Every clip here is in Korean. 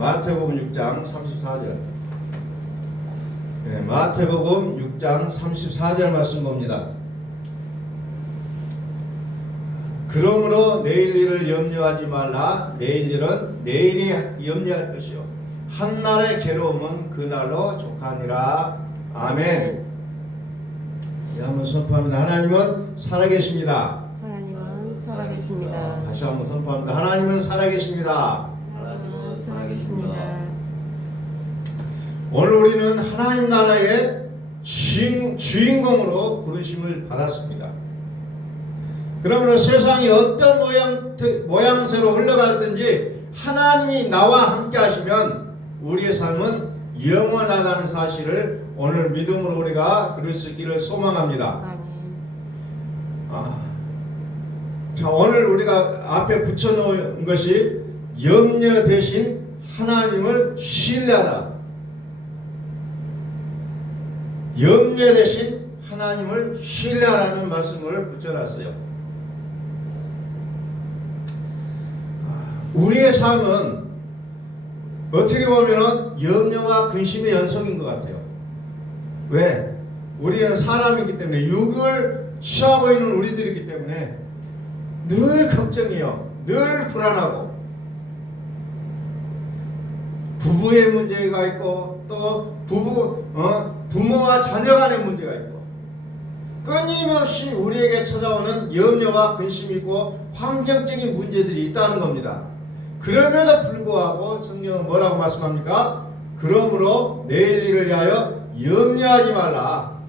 마태복음 6장 34절. 마태복음 6장 34절 말씀 봅니다. 그러므로 내일 일을 염려하지 말라. 내일 일은 내일이 염려할 것이요 한날의 괴로움은 그날로 족하니라. 아멘. 한번 선포합니다. 하나님은 살아계십니다. 하나님은 살아계십니다. 다시 한번 선포합니다. 하나님은 살아계십니다. 하나님은 살아계십니다. 오늘 우리는 하나님 나라의 주인공으로 부르심을 받았습니다. 그러므로 세상이 어떤 모양새로 흘러가든지 하나님이 나와 함께 하시면 우리의 삶은 영원하다는 사실을 오늘 믿음으로 우리가 그럴 수 있기를 소망합니다. 아멘. 자, 오늘 우리가 앞에 붙여놓은 것이 염려 대신 하나님을 신뢰하라. 염려 대신 하나님을 신뢰하라는 말씀을 붙여놨어요. 우리의 삶은 어떻게 보면 염려와 근심의 연속인 것 같아요. 왜? 우리는 사람이기 때문에 육을 취하고 있는 우리들이기 때문에 늘 걱정이요, 늘 불안하고 부부의 문제가 있고 또 부모와 자녀 간의 문제가 있고 끊임없이 우리에게 찾아오는 염려와 근심이 있고 환경적인 문제들이 있다는 겁니다. 그럼에도 불구하고 성경은 뭐라고 말씀합니까? 그러므로 내일 일을 위하여 염려하지 말라.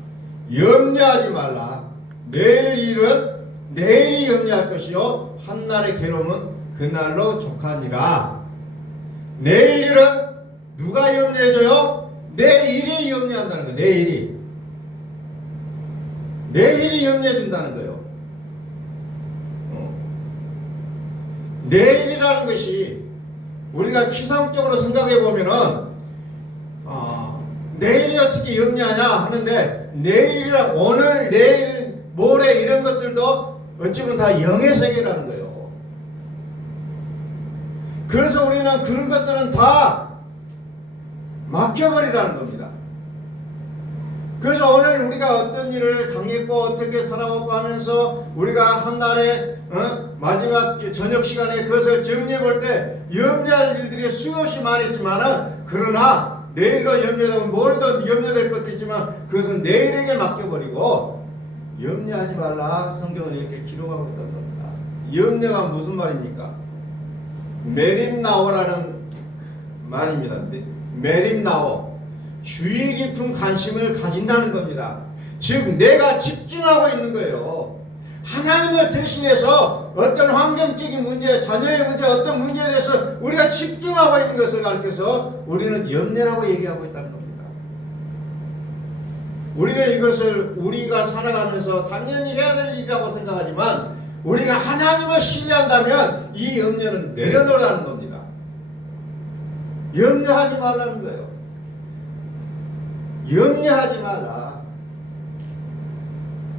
염려하지 말라. 내일 일은 내일이 염려할 것이요 한날의 괴로움은 그날로 족하니라. 내일 일은 누가 염려해줘요? 내일이 염려한다는 거예요. 내일이 염려해준다는 거예요. 내일이라는 것이 우리가 추상적으로 생각해 보면은 내일이 어떻게 염려하냐 하는데, 내일이랑 오늘, 내일, 모레 이런 것들도 어찌 보면 다 영의 세계라는 거예요. 그래서 우리는 그런 것들은 다 맡겨버리라는 겁니다. 그래서 오늘 우리가 어떤 일을 당했고 어떻게 살아오고 하면서 우리가 한날에 마지막 저녁 시간에 그것을 정리해 볼 때 염려할 일들이 수없이 많았지만은, 그러나 내일도 염려되고 모레도 염려될 것도 있지만 그것은 내일에게 맡겨버리고 염려하지 말라. 성경은 이렇게 기록하고 있다는 겁니다. 염려가 무슨 말입니까? 메림나오라는 말입니다. 메림나오, 주의 깊은 관심을 가진다는 겁니다. 즉 내가 집중하고 있는 거예요. 하나님을 대신해서 어떤 환경적인 문제, 자녀의 문제, 어떤 문제에 대해서 우리가 집중하고 있는 것을 가르쳐서 우리는 염려라고 얘기하고 있다는 겁니다. 우리는 이것을 우리가 살아가면서 당연히 해야 될 일이라고 생각하지만, 우리가 하나님을 신뢰한다면 이 염려는 내려놓으라는 겁니다. 염려하지 말라는 거예요. 염려하지 말라.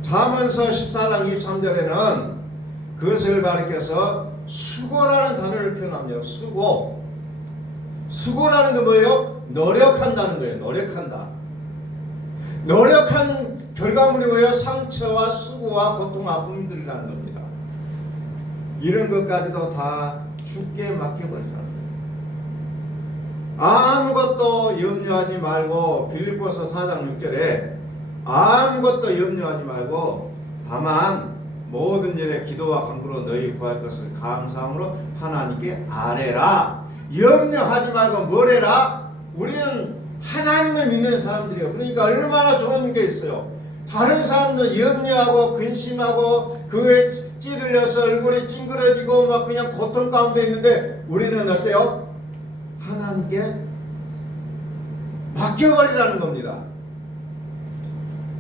잠언서 14장 23절에는 그것을 가리켜서 수고라는 단어를 표현합니다. 수고라는 건 뭐예요? 노력한다는 거예요. 노력한 결과물이 뭐예요? 상처와 수고와 고통, 아픔들이라는 겁니다. 이런 것까지도 다 주께 맡겨버리라는 거예요. 아무것도 염려하지 말고, 빌립보서 4장 6절에 아무것도 염려하지 말고 다만 모든 일에 기도와 간구로 너희 구할 것을 감사함으로 하나님께 아뢰라. 염려하지 말고 뭘 해라? 우리는 하나님을 믿는 사람들이에요. 그러니까 얼마나 좋은 게 있어요. 다른 사람들은 염려하고 근심하고 그거에 찌들려서 얼굴이 찡그러지고 막 그냥 고통 가운데 있는데, 우리는 어때요? 하나님께 맡겨버리라는 겁니다.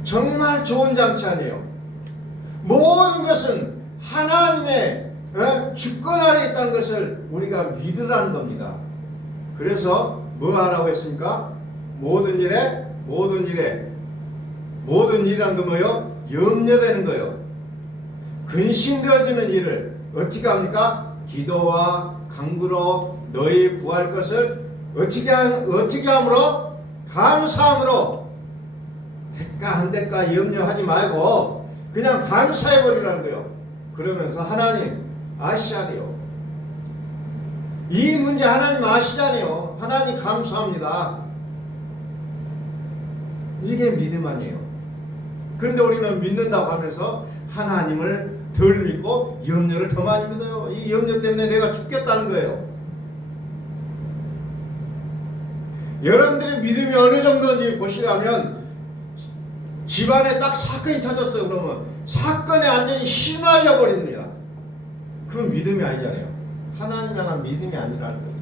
정말 좋은 장치 아니에요. 모든 것은 하나님의 주권 아래 있다는 것을 우리가 믿으라는 겁니다. 그래서 뭐 하라고 했습니까? 모든 일이란 건 뭐예요? 염려되는 거예요. 근심되어지는 일을 어떻게 합니까? 기도와 간구로 너희 구할 것을 어떻게 함으로? 감사함으로. 대가 안 대가 염려하지 말고 그냥 감사해버리라는 거예요. 그러면서 하나님 아시잖아요. 이 문제 하나님 아시잖아요. 하나님 감사합니다. 이게 믿음 아니에요. 그런데 우리는 믿는다고 하면서 하나님을 덜 믿고 염려를 더 많이 믿어요. 이 염려 때문에 내가 죽겠다는 거예요. 여러분들의 믿음이 어느 정도인지 보시려면 집안에 딱 사건이 터졌어요. 그러면 사건에 완전히 휘말려 버립니다. 그건 믿음이 아니잖아요. 하나님 향한 믿음이 아니라는 거죠.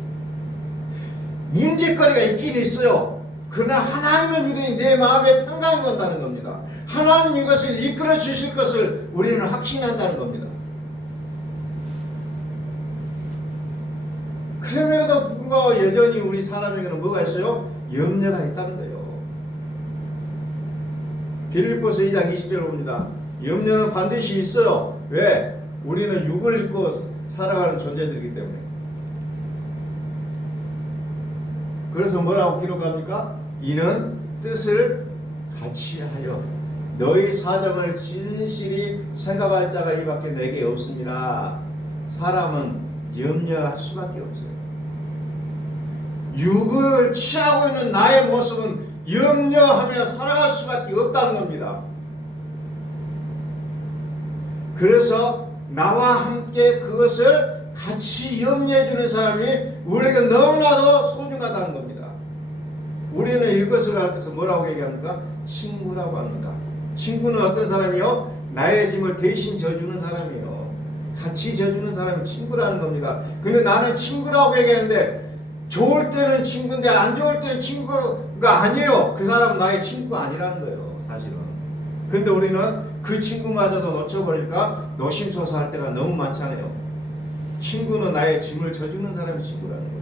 문제거리가 있긴 있어요. 그러나 하나님을 믿으니 내 마음에 평강이 온다는 겁니다. 하나님 이것을 이끌어 주실 것을 우리는 확신한다는 겁니다. 그럼에도 불구하고 여전히 우리 사람에게는 뭐가 있어요? 염려가 있다는 거예요. 빌립보서 2장 20절을 봅니다. 염려는 반드시 있어요. 왜? 우리는 육을 입고 살아가는 존재들이기 때문에. 그래서 뭐라고 기록합니까? 이는 뜻을 같이 하여 너희 사정을 진실히 생각할 자가 이밖에 내게 없습니다. 사람은 염려할 수밖에 없어요. 육을 취하고 있는 나의 모습은 염려하며 살아갈 수밖에 없다는 겁니다. 그래서 나와 함께 그것을 같이 염려해 주는 사람이 우리에게 너무나도 소중하다는 겁니다. 우리는 이것을 가르쳐서 뭐라고 얘기합니까? 친구라고 합니다. 친구는 어떤 사람이요? 나의 짐을 대신 져주는 사람이에요. 같이 져주는 사람이 친구라는 겁니다. 근데 나는 친구라고 얘기하는데 좋을 때는 친구인데 안 좋을 때는 친구가 아니에요. 그 사람은 나의 친구가 아니라는 거예요. 사실은. 근데 우리는 그 친구마저도 놓쳐버리니까 노심초사할 때가 너무 많잖아요. 친구는 나의 짐을 져주는 사람이 친구라는 거예요.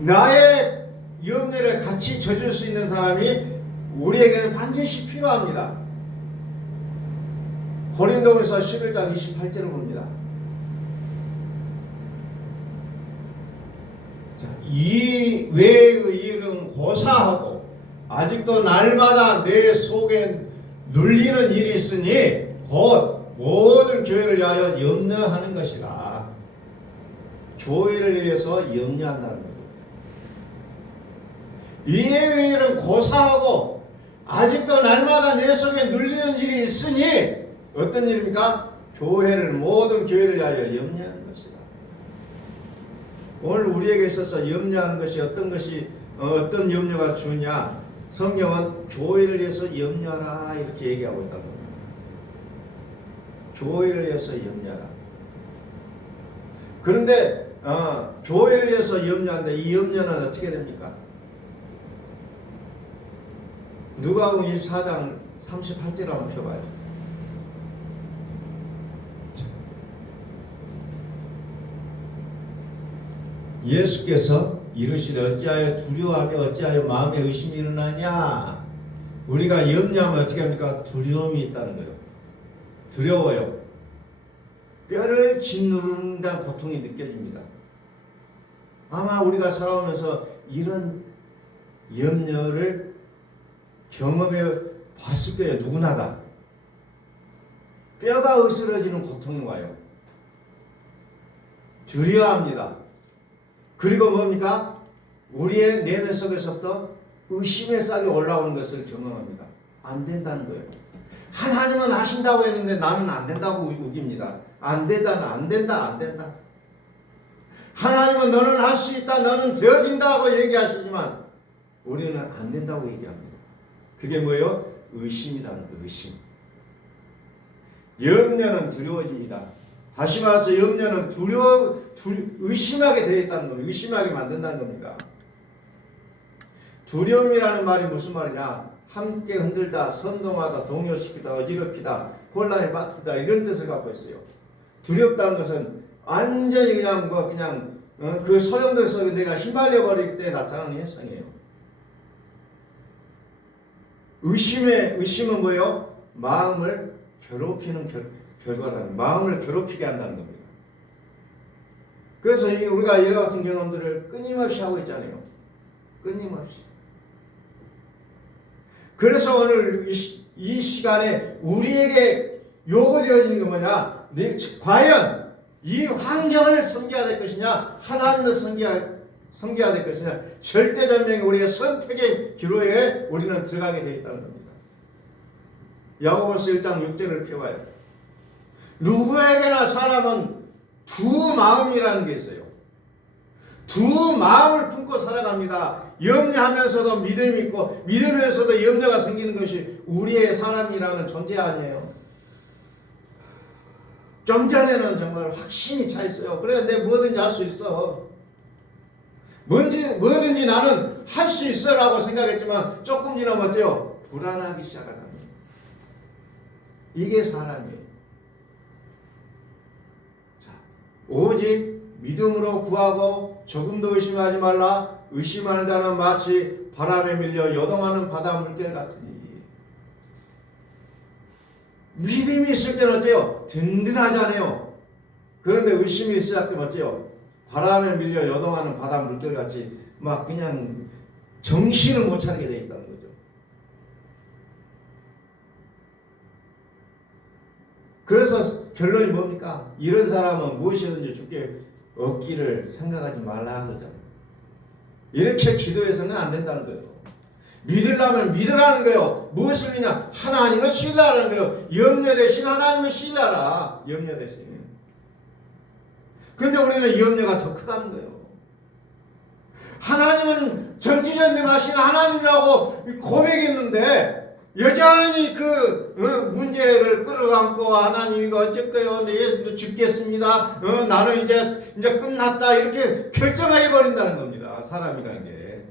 나의 염려를 같이 져줄 수 있는 사람이 우리에게는 반드시 필요합니다. 고린도후서 11장 28절을 봅니다. 이 외의 일은 고사하고 아직도 날마다 내 속에 눌리는 일이 있으니 곧 모든 교회를 위하여 염려하는 것이라. 교회를 위해서 염려한다는 거죠. 이의 일은 고사하고 아직도 날마다 내 속에 눌리는 일이 있으니 어떤 일입니까? 모든 교회를 위하여 염려하는 것이다. 오늘 우리에게 있어서 염려하는 것이 어떤 염려가 주냐? 성경은 교회를 위해서 염려하라 이렇게 얘기하고 있다고 합니다. 교회를 위해서 염려하라. 그런데 교회를 위해서 염려하는데 이 염려는 어떻게 됩니까? 누가복음 24장 38절 한번 펴봐요. 예수께서 이르시되 어찌하여 두려워하며 어찌하여 마음에 의심이 일어나냐? 우리가 염려하면 어떻게 합니까? 두려움이 있다는 거예요. 두려워요. 뼈를 짓누르는 고통이 느껴집니다. 아마 우리가 살아오면서 이런 염려를 경험해 봤을 거예요. 누구나 다. 뼈가 으스러지는 고통이 와요. 두려워합니다. 그리고 뭡니까? 우리의 내면 속에서부터 의심의 싹이 올라오는 것을 경험합니다. 안 된다는 거예요. 하나님은 하신다고 했는데 나는 안 된다고 우깁니다. 안 된다, 안 된다, 안 된다. 하나님은 너는 할 수 있다, 너는 되어진다고 얘기하시지만 우리는 안 된다고 얘기합니다. 그게 뭐예요? 의심이라는 거예요. 의심. 염려는 두려워집니다. 다시 말해서 염려는 의심하게 되어 있다는 겁니다. 의심하게 만든다는 겁니다. 두려움이라는 말이 무슨 말이냐? 함께 흔들다, 선동하다, 동요시키다, 어지럽히다, 혼란에 빠뜨다 이런 뜻을 갖고 있어요. 두렵다는 것은 완전히 그냥 그 소용돌이 속에 내가 휘말려 버릴 때 나타나는 현상이에요. 의심은 뭐예요? 마음을 괴롭히는 결과라는, 마음을 괴롭히게 한다는 겁니다. 그래서 우리가 이와 같은 경험들을 끊임없이 하고 있잖아요. 끊임없이. 그래서 오늘 이 시간에 우리에게 요구되어지는 게 뭐냐? 과연 이 환경을 섬겨야 될 것이냐, 하나님을 섬겨야 될 것이냐, 절대전명의 우리의 선택의 기로에 우리는 들어가게 되어 있다는 겁니다. 야고보서 1장 6절을 펴봐요. 누구에게나 사람은 두 마음이라는 게 있어요. 두 마음을 품고 살아갑니다. 염려하면서도 믿음이 있고 믿으면서도 염려가 생기는 것이 우리의 사람이라는 존재 아니에요. 좀 전에는 정말 확신이 차 있어요. 그래, 내 뭐든지 할 수 있어. 뭐든지 나는 할 수 있어 라고 생각했지만 조금 지나면 어때요? 불안하기 시작하는 거예요. 이게 사람이에요. 자, 오직 믿음으로 구하고 조금도 의심하지 말라. 의심하는 자는 마치 바람에 밀려 요동하는 바다 물결 같으니. 믿음이 있을 때는 어때요? 든든하잖아요. 그런데 의심이 시작되면 어때요? 바람에 밀려 요동하는 바다 물결 같이 막 그냥 정신을 못 차리게 되어 있다는 거죠. 그래서 결론이 뭡니까? 이런 사람은 무엇이든지 주께 얻기를 생각하지 말라 하거든요. 이렇게 기도해서는 안 된다는 거예요. 믿으려면 믿으라는 거예요. 무엇을 믿냐? 하나님을 신뢰하라는 거예요. 염려 대신 하나님을 신뢰하라. 염려 대신. 근데 우리는 염려가 더 크다는 거예요. 하나님은 전지전능하신 하나님이라고 고백했는데 여전히 그 문제를 끌어안고 하나님 이거 어쩔 거예요? 네, 죽겠습니다. 나는 이제 끝났다 이렇게 결정해 버린다는 겁니다. 사람이라는 게.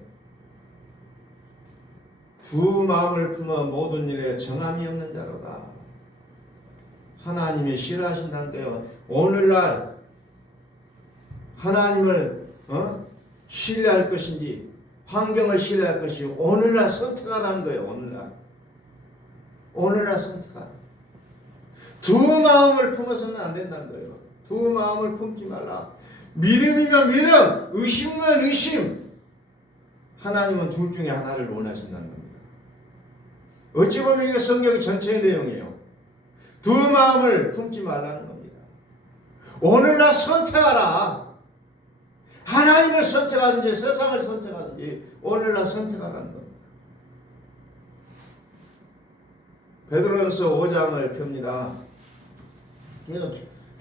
두 마음을 품어 모든 일에 정함이 없는 자로다. 하나님이 싫어하신다는 거예요. 오늘날 하나님을 신뢰할 것인지 환경을 신뢰할 것인지 오늘날 선택하라는 거예요. 오늘날 선택하라. 두 마음을 품어서는 안 된다는 거예요. 두 마음을 품지 말라. 믿음이면 믿음, 의심이면 의심. 하나님은 둘 중에 하나를 원하신다는 겁니다. 어찌 보면 이게 성경의 전체의 내용이에요. 두 마음을 품지 말라는 겁니다. 오늘날 선택하라. 하나님을 선택하든지 세상을 선택하든지 오늘날 선택하라는 겁니다. 베드로전서 5장을 펴니다.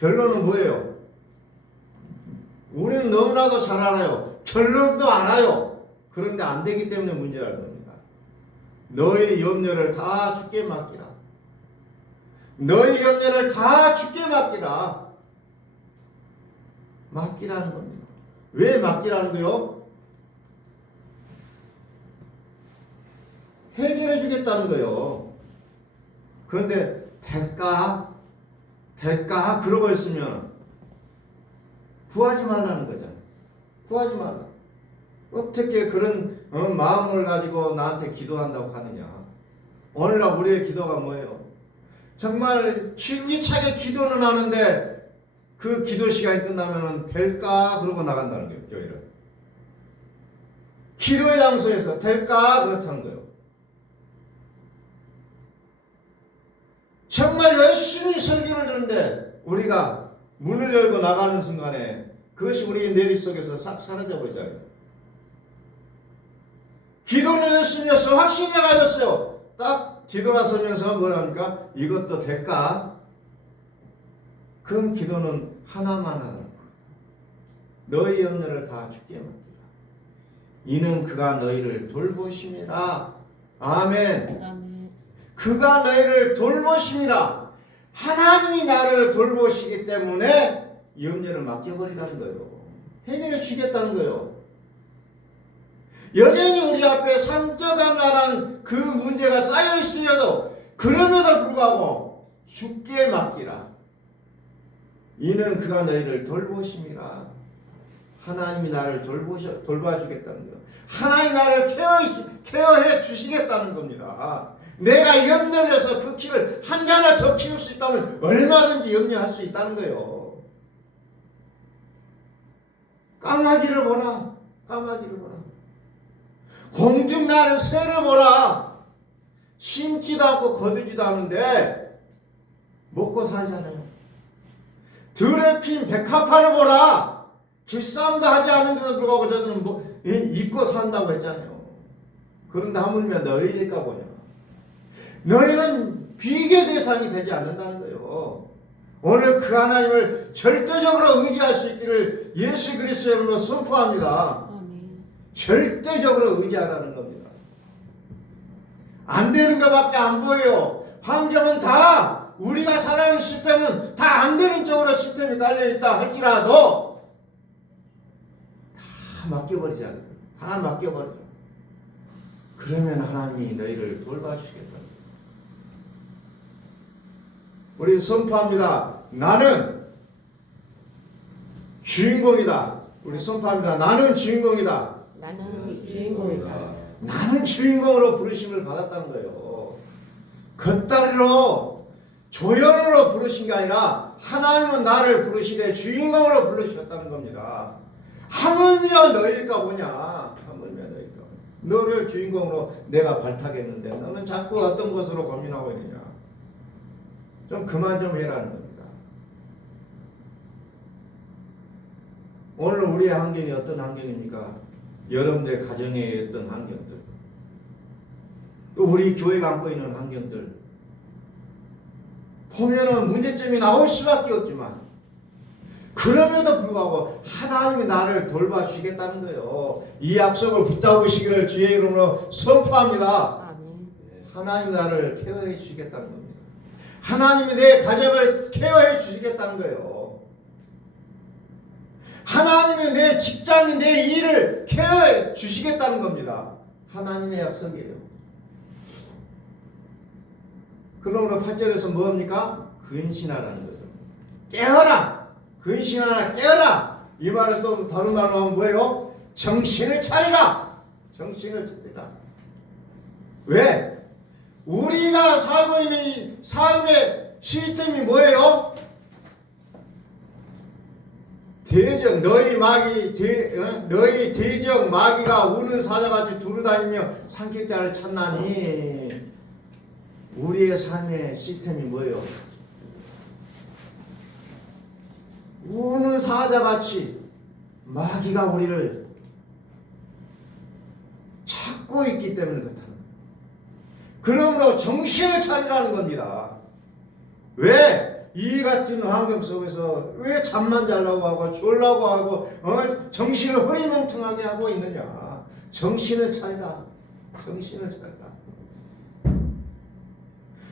결론은 뭐예요? 우리는 너무나도 잘 알아요. 결론도 알아요. 그런데 안 되기 때문에 문제라는 겁니다. 너의 염려를 다 주께 맡기라. 너의 염려를 다 주께 맡기라. 맡기라는 겁니다. 왜 맡기라는 거요? 해결해 주겠다는 거요. 그런데 될까 그러고 있으면 구하지 말라는 거잖아요. 구하지 말라. 어떻게 그런 마음을 가지고 나한테 기도한다고 하느냐. 오늘날 우리의 기도가 뭐예요? 정말 진지차게 기도는 하는데 그 기도 시간이 끝나면 될까 그러고 나간다는 거예요. 교회를. 기도의 장소에서 될까 그렇다는 거예요. 정말 열심히 설교를 듣는데 우리가 문을 열고 나가는 순간에 그것이 우리의 내리 속에서 싹 사라져 버리잖아요. 기도는 열심히 해서 확신을 가졌어요. 딱 뒤돌아서면서 뭐랍니까? 이것도 될까? 그 기도는 하나만 하라. 너희 염려를 다 주께 맡기라. 이는 그가 너희를 돌보심이라. 아멘. 아멘. 그가 너희를 돌보심이라. 하나님이 나를 돌보시기 때문에 염려를 맡겨버리라는 거예요. 해결해 주겠다는 거예요. 여전히 우리 앞에 산적한 나란 그 문제가 쌓여 있으려도 그럼에도 불구하고 주께 맡기라. 이는 그가 너희를 돌보심이라. 하나님이 나를 돌봐주겠다는 거예요. 하나님이 나를 케어해 주시겠다는 겁니다. 내가 염려를 해서 그 키를 한 자나 더 키울 수 있다면 얼마든지 염려할 수 있다는 거예요. 까마귀를 보라. 까마귀를 보라. 공중 나는 새를 보라. 심지도 않고 거두지도 않는데 먹고 살잖아요. 들에 핀 백합화를 보라. 길싸움도 하지 않는데도 불구하고 저들은 입고 산다고 했잖아요. 그런데 하물며 너희일까 보냐. 너희는 비교 대상이 되지 않는다는 거예요. 오늘 그 하나님을 절대적으로 의지할 수 있기를 예수 그리스도의 이름으로 선포합니다. 아멘. 절대적으로 의지하라는 겁니다. 안 되는 것밖에 안 보여요. 환경은 다, 우리가 살아가는 시스템은 다 안 되는 쪽으로 시스템이 달려있다 할지라도 다 맡겨버리자. 다 맡겨버리자. 그러면 하나님이 너희를 돌봐주시겠다. 우리 선포합니다. 나는 주인공이다. 우리 선포합니다. 나는 주인공이다. 나는 주인공이다. 나는 주인공으로 부르심을 받았다는 거예요. 겉다리로 조연으로 부르신 게 아니라 하나님은 나를 부르시되 주인공으로 부르셨다는 겁니다. 하물며 너희일까 보냐. 하물며 너희일까. 너를 주인공으로 내가 발탁했는데 너는 자꾸 어떤 것으로 고민하고 있느냐. 좀 그만 좀 해라는 겁니다. 오늘 우리의 환경이 어떤 환경입니까? 여러분들의 가정의 어떤 환경들, 또 우리 교회가 안고 있는 환경들 보면은 문제점이 나올 수밖에 없지만 그럼에도 불구하고 하나님이 나를 돌봐주시겠다는 거예요. 이 약속을 붙잡으시기를 주의 이름으로 선포합니다. 아멘. 하나님이 나를 케어해 주시겠다는 겁니다. 하나님이 내 가정을 케어해 주시겠다는 거예요. 하나님이 내 직장, 내 일을 케어해 주시겠다는 겁니다. 하나님의 약속이에요. 그러므로 8절에서 뭐합니까? 근신하라는 거죠. 깨어라! 근신하라, 깨어라! 이 말은 또 다른 말로 하면 뭐예요? 정신을 차리라! 정신을 차리라. 왜? 우리가 살고 있는 이 삶의 시스템이 뭐예요? 대적, 너희 대적 마귀가 우는 사자같이 두루다니며 산책자를 찾나니. 우리의 삶의 시스템이 뭐예요? 우는 사자같이 마귀가 우리를 찾고 있기 때문에 그렇다는 거예요. 그러므로 정신을 차리라는 겁니다. 왜? 이 같은 환경 속에서 왜 잠만 자려고 하고 졸라고 하고 정신을 흐리멍텅하게 하고 있느냐. 정신을 차리라. 정신을 차리라.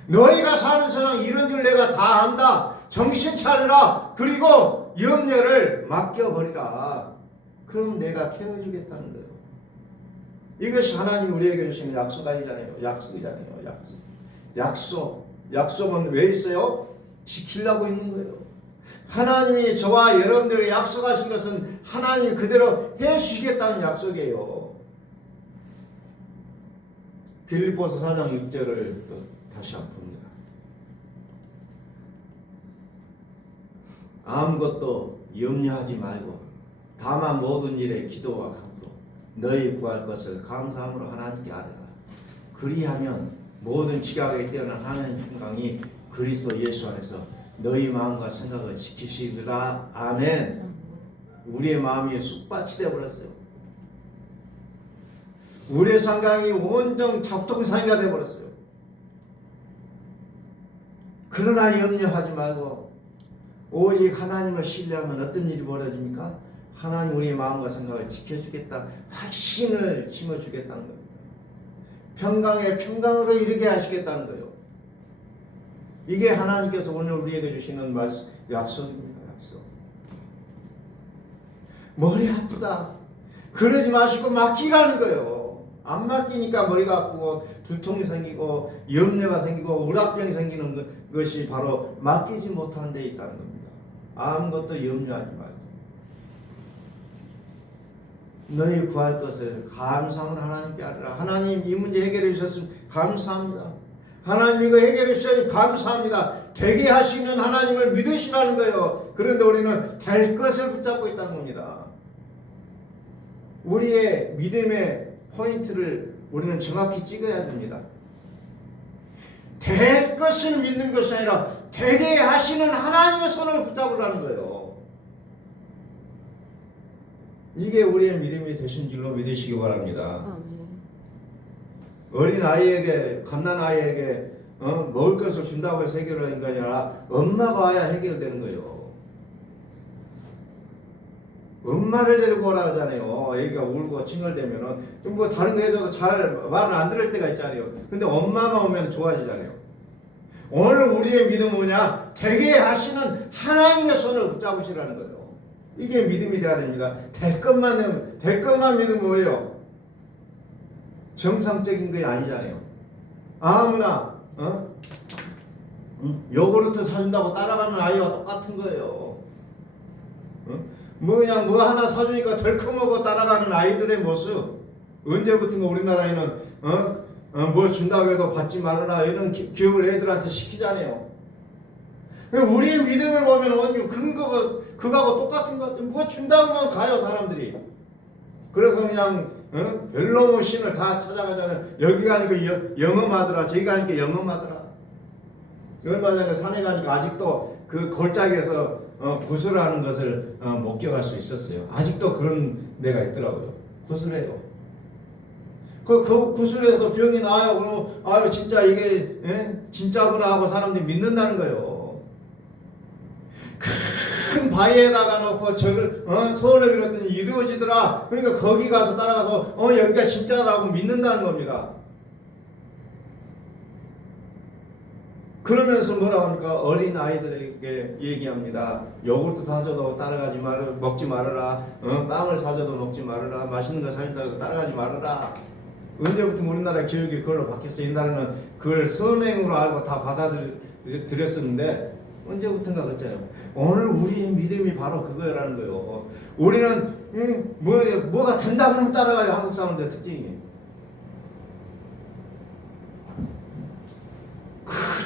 너희가 사는 세상 이런 줄 내가 다 안다. 정신 차리라. 그리고 염려를 맡겨버리라. 그럼 내가 케어해주겠다는 거예요. 이것이 하나님이 우리에게 주시는 약속 아니잖아요. 약속이잖아요. 약속. 약속은 왜 있어요? 지키려고 있는 거예요. 하나님이 저와 여러분들에게 약속하신 것은 하나님이 그대로 해주시겠다는 약속이에요. 빌립보서 4장 6절을 또 다시 한번 봅니다. 아무것도 염려하지 말고 다만 모든 일에 기도와 간구로 너희 구할 것을 감사함으로 하나님께 아뢰라. 그리하면 모든 지각에 뛰어난 하나님의 평강이 그리스도 예수 안에서 너희 마음과 생각을 지키시리라. 아멘. 우리의 마음이 쑥밭이 되어버렸어요. 우리의 생각이 온통 잡동사니가 되어버렸어요. 그러나 염려하지 말고 오직 하나님을 신뢰하면 어떤 일이 벌어집니까? 하나님 우리의 마음과 생각을 지켜주겠다. 확신을 심어주겠다는 겁니다. 평강에 평강으로 이르게 하시겠다는 거예요. 이게 하나님께서 오늘 우리에게 주시는 약속입니다. 약속. 머리 아프다. 그러지 마시고 맡기라는 거예요. 안 맡기니까 머리가 아프고 두통이 생기고 염려가 생기고 우라병이 생기는 것이 바로 맡기지 못하는 데 있다는 겁니다. 아무것도 염려하지 말고 너희 구할 것을 감사함으로 하나님께 아뢰라. 하나님 이 문제 해결해 주셨으면 감사합니다. 하나님 이거 해결해 주셔서 감사합니다. 되게 하시는 하나님을 믿으시라는 거예요. 그런데 우리는 될 것을 붙잡고 있다는 겁니다. 우리의 믿음의 포인트를 우리는 정확히 찍어야 됩니다. 될 것을 믿는 것이 아니라 되게 하시는 하나님의 손을 붙잡으라는 거예요. 이게 우리의 믿음이 되신 줄로 믿으시기 바랍니다. 어린 아이에게, 갓난 아이에게 먹을 것을 준다고 해서 해결하는 게 아니라 엄마가 와야 해결되는 거예요. 엄마를 데리고 오라 하잖아요. 애기가 울고 칭얼대면은 뭐 다른 거 해줘도 잘 말을 안 들을 때가 있잖아요. 근데 엄마가 오면 좋아지잖아요. 오늘 우리의 믿음은 뭐냐? 되게 하시는 하나님의 손을 붙잡으시라는 거예요. 이게 믿음이 돼야 됩니다. 될 것만 믿으면 뭐예요? 정상적인 게 아니잖아요. 아무나 요구르트 사준다고 따라가는 아이와 똑같은 거예요. 뭐 그냥 뭐 하나 사주니까 덜컥먹고 따라가는 아이들의 모습. 언제부턴가 우리나라에는 뭐 준다고 해도 받지 말아라 이런 교육을 애들한테 시키잖아요. 우리의 믿음을 보면 그거하고 똑같은 것 같아요. 뭐 준다고 하면 가요 사람들이. 그래서 그냥 별로의 신을 다 찾아가잖아요. 여기 가니까 영험하더라, 저기 가니까 영험하더라. 얼마 전에 산에 가니까 아직도 그 골짜기에서 구슬하는 것을 목격할 수 있었어요. 아직도 그런 데가 있더라고요. 구슬해요. 그 구슬에서 병이 나요. 그러면 아유 진짜 이게 진짜구나 하고 사람들이 믿는다는 거예요. 큰 바위에다가 놓고 저를 소원을 빌었더니 이루어지더라. 그러니까 거기 가서 따라가서 여기가 진짜라고 믿는다는 겁니다. 그러면서 뭐라고 합니까? 어린 아이들에게 얘기합니다. 요구르트 사줘도 따라가지 먹지 말아라. 빵을 사줘도 먹지 말아라. 맛있는 거 사준다고 따라가지 말아라. 언제부터 우리나라 교육이 그걸로 바뀌었어요. 옛날에는 그걸 선행으로 알고 다 받아들였었는데 언제부턴가 그랬잖아요. 오늘 우리의 믿음이 바로 그거라는 거예요. 우리는 뭐가 된다 그러면 따라가요. 한국 사람들의 특징이.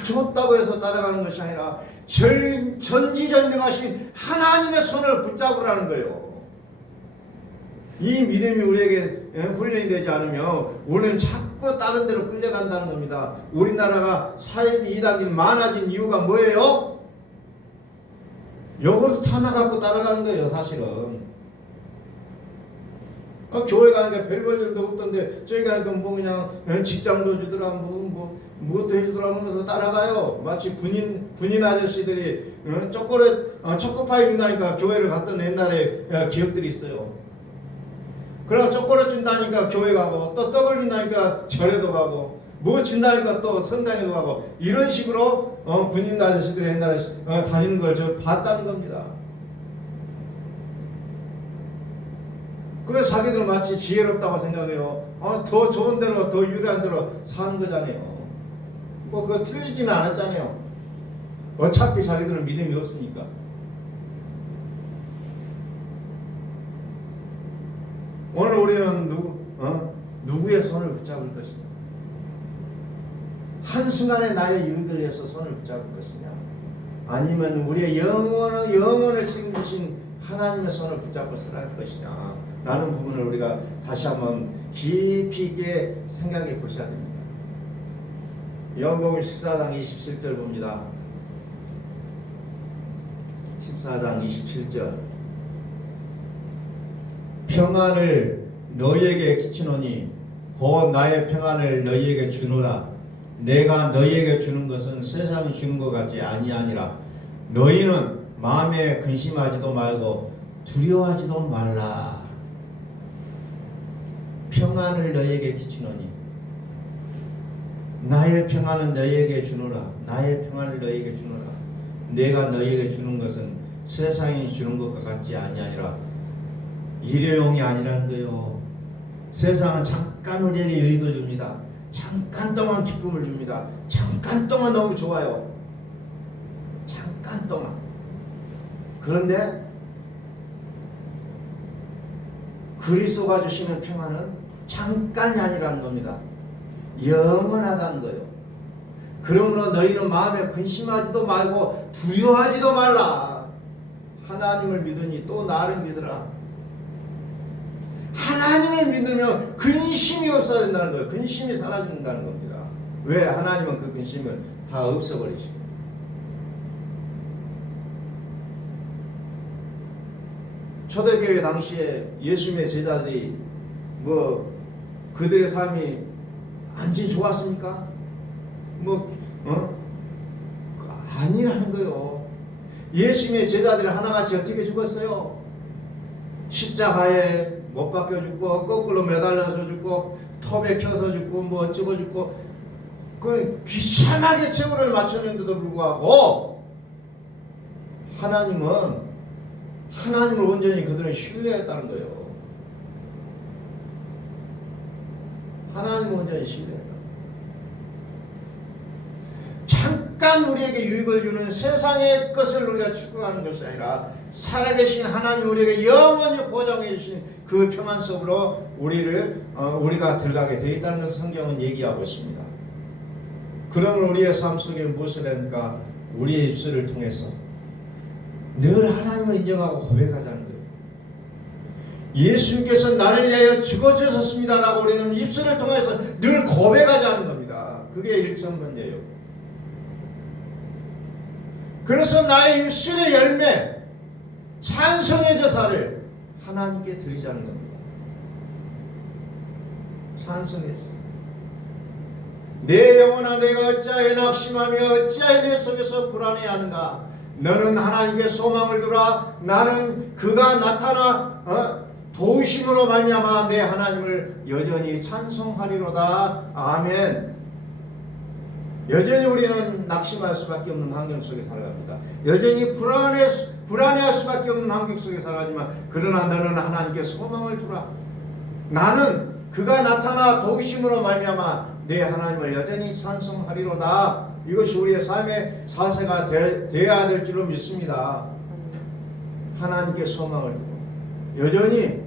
좋다고 해서 따라가는 것이 아니라 전지전능하신 하나님의 손을 붙잡으라는 거예요. 이 믿음이 우리에게 훈련이 되지 않으면 우리는 자꾸 다른 데로 끌려간다는 겁니다. 우리나라가 사회비 이단이 많아진 이유가 뭐예요? 요것을 하나 갖고 따라가는 거예요. 사실은 교회 가니까 별 볼일도 없던데 저기 가니까 뭐 그냥 직장도 주더라 무엇도 해주더라 하면서 따라가요. 마치 군인 아저씨들이 초코파이 준다니까 교회를 갔던 옛날에 기억들이 있어요. 그리고 초콜릿 준다니까 교회 가고 또 떡을 준다니까 절에도 가고 뭐 준다니까 또 성당에도 가고 이런 식으로 군인 아저씨들이 옛날에 다니는 걸 저 봤다는 겁니다. 그래서 자기들 마치 지혜롭다고 생각해요. 더 좋은 대로 더 유리한 대로 사는 거잖아요. 뭐 그거 틀리지는 않았잖아요. 어차피 자기들은 믿음이 없으니까. 오늘 우리는 누구의 손을 붙잡을 것이냐? 한순간에 나의 유익을 위해서 손을 붙잡을 것이냐? 아니면 우리의 영혼을 책임지신 하나님의 손을 붙잡고 살아갈 것이냐? 라는 부분을 우리가 다시 한번 깊이 있게 생각해 보셔야 됩니다. 요한복음 14장 27절 봅니다. 14장 27절 평안을 너희에게 끼치노니 곧 나의 평안을 너희에게 주노라. 내가 너희에게 주는 것은 세상이 주는 것 같지 아니하니라. 너희는 마음에 근심하지도 말고 두려워하지도 말라. 평안을 너희에게 끼치노니 나의 평안은 너희에게 주노라. 나의 평안을 너희에게 주노라. 내가 너희에게 주는 것은 세상이 주는 것과 같지 아니하니라. 일회용이 아니라는 거예요. 세상은 잠깐 우리에게 유익을 줍니다. 잠깐 동안 기쁨을 줍니다. 잠깐 동안 너무 좋아요. 잠깐 동안. 그런데 그리스도가 주시는 평안은 잠깐이 아니라는 겁니다. 영원하다는 거예요. 그러므로 너희는 마음에 근심하지도 말고 두려워하지도 말라. 하나님을 믿으니 또 나를 믿으라. 하나님 하나님을 믿으면 근심이 없어야 된다는 거예요. 근심이 사라진다는 겁니다. 왜? 하나님은 그 근심을 다 없애버리시고. 초대교회 당시에 예수님의 제자들이 뭐 그들의 삶이 안진 좋았습니까? 아니라는 거예요. 예수님의 제자들이 하나같이 어떻게 죽었어요? 십자가에 못 박혀 죽고, 거꾸로 매달려서 죽고, 톱에 켜서 죽고, 뭐 어쩌고 죽고, 그 비참하게 최후를 맞췄는데도 불구하고 하나님을 온전히 그들은 신뢰했다는 거예요. 하나님을 온전히 신뢰했다. 잠깐 우리에게 유익을 주는 세상의 것을 우리가 추구하는 것이 아니라 살아계신 하나님 우리에게 영원히 보장해 주신 그 평안 속으로 우리가 들어가게 되어 있다는 것을 성경은 얘기하고 있습니다. 그러면 우리의 삶 속에 무엇을 해야 합니까? 우리의 입술을 통해서 늘 하나님을 인정하고 고백하자는 거예요. 예수님께서 나를 위하여 죽어주셨습니다라고 우리는 입술을 통해서 늘 고백하자는 겁니다. 그게 1천 번째예요. 그래서 나의 입술의 열매, 찬송의 제사를 하나님께 드리자는 겁니다. 찬송의 제사. 내 영혼아 내가 어찌하여 낙심하며 어찌하여 내 속에서 불안해하는가. 너는 하나님께 소망을 두라. 나는 그가 나타나 도우심으로 말미암아 내 하나님을 여전히 찬송하리로다. 아멘. 여전히 우리는 낙심할 수밖에 없는 환경 속에 살아갑니다. 여전히 불안해할 수밖에 없는 환경 속에 살아가지만 그러나 너는 하나님께 소망을 두라. 나는 그가 나타나 도우심으로 말미암아 내 하나님을 여전히 찬송하리로다. 이것이 우리의 삶의 사세가 되어야 될 줄로 믿습니다. 하나님께 소망을 두고 여전히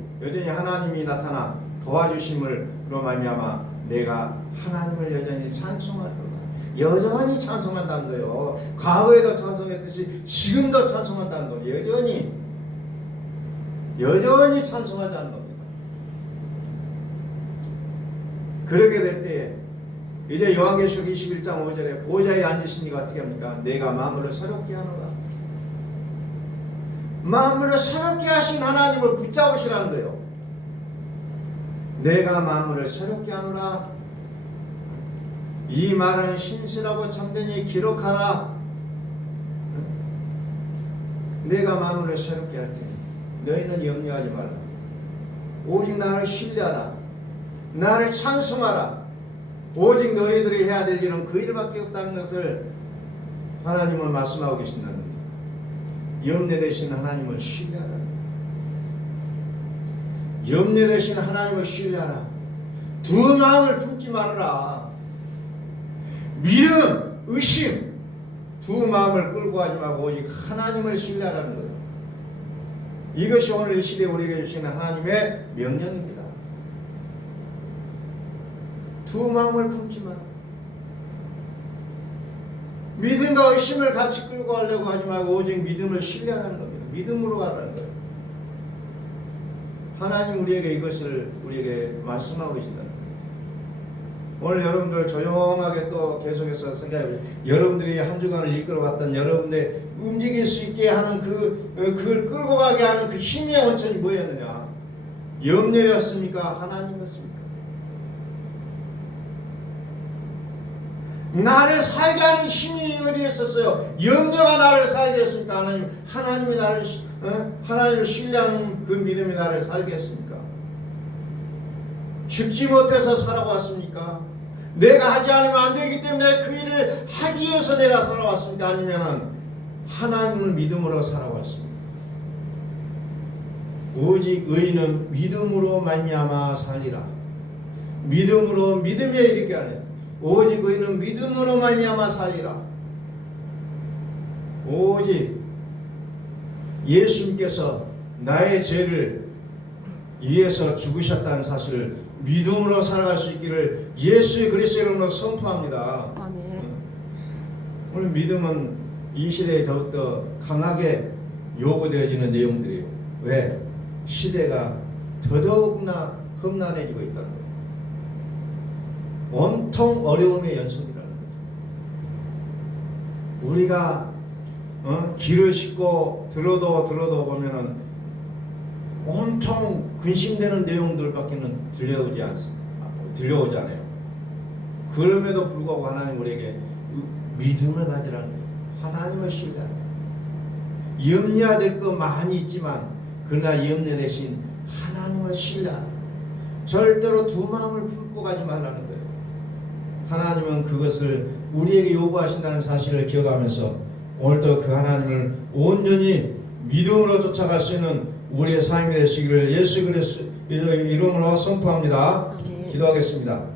하나님이 나타나 도와주심으로 말미암아 내가 하나님을 여전히 찬송하리로다. 여전히 찬송한다는 거예요. 과거에도 찬송했듯이 지금도 찬송한다는 거예요. 여전히 찬송하자는 겁니다. 그렇게 될 때에 이제 요한계시록 21장 5절에 보좌에 앉으신 이가 어떻게 합니까? 내가 마음을 새롭게 하노라. 마음을 새롭게 하신 하나님을 붙잡으시라는 거예요. 내가 마음을 새롭게 하노라. 이 말은 신실하고 참되니 기록하라. 내가 마음을 새롭게 할 테니 너희는 염려하지 말라. 오직 나를 신뢰하라. 나를 찬송하라. 오직 너희들이 해야 될 일은 그 일밖에 없다는 것을 하나님은 말씀하고 계신다는 겁니다. 염려 대신 하나님을 신뢰하라. 염려 대신 하나님을 신뢰하라. 두 마음을 품지 말아라. 믿음, 의심 두 마음을 끌고 하지 말고 오직 하나님을 신뢰하라는 거예요. 이것이 오늘 이 시대에 우리에게 주시는 하나님의 명령입니다. 두 마음을 품지 마라. 믿음과 의심을 같이 끌고 가려고 하지 말고 오직 믿음을 신뢰하는 겁니다. 믿음으로 가라는 거예요. 하나님 우리에게 이것을 우리에게 말씀하고 계시다. 오늘 여러분들 조용하게 또 계속해서 생각해 보세요. 여러분들이 한 주간을 이끌어왔던 여러분들 움직일 수 있게 하는 그걸 끌고 가게 하는 그 힘의 원천이 뭐였느냐? 염려였습니까? 하나님이었습니까? 나를 살게 하는 힘이 어디에 있었어요? 염려가 나를 살게 했습니까? 하나님이 하나님을 신뢰하는 그 믿음이 나를 살게 했습니까? 죽지 못해서 살아왔습니까? 내가 하지 않으면 안 되기 때문에 그 일을 하기 위해서 내가 살아왔습니까? 아니면 하나님을 믿음으로 살아왔습니까? 오직 의인은 믿음으로 말미암아 살리라. 믿음으로 믿음에 이르게 하네. 오직 의인은 믿음으로 말미암아 살리라. 오직 예수님께서 나의 죄를 위해서 죽으셨다는 사실을 믿음으로 살아갈 수 있기를 예수의 그리스도의 이름으로 선포합니다. 아멘. 오늘 믿음은 이 시대에 더욱더 강하게 요구되어지는 내용들이에요. 왜? 시대가 더더욱나 험난해지고 있다는 거예요. 온통 어려움의 연속이라는 거죠. 우리가 길을 싣고 들어도 보면은 온통 근심되는 내용들밖에는 들려오지 않아요. 그럼에도 불구하고 하나님 우리에게 믿음을 가지라는 거예요. 하나님을 신뢰하는 거예요. 염려될 거 많이 있지만 그러나 염려 대신 하나님을 신뢰하는 거예요. 절대로 두 마음을 품고 가지 말라는 거예요. 하나님은 그것을 우리에게 요구하신다는 사실을 기억하면서 오늘도 그 하나님을 온전히 믿음으로 쫓아갈 수 있는 우리의 삶이 되시기를 예수 그리스도의 이름으로 선포합니다. 기도하겠습니다.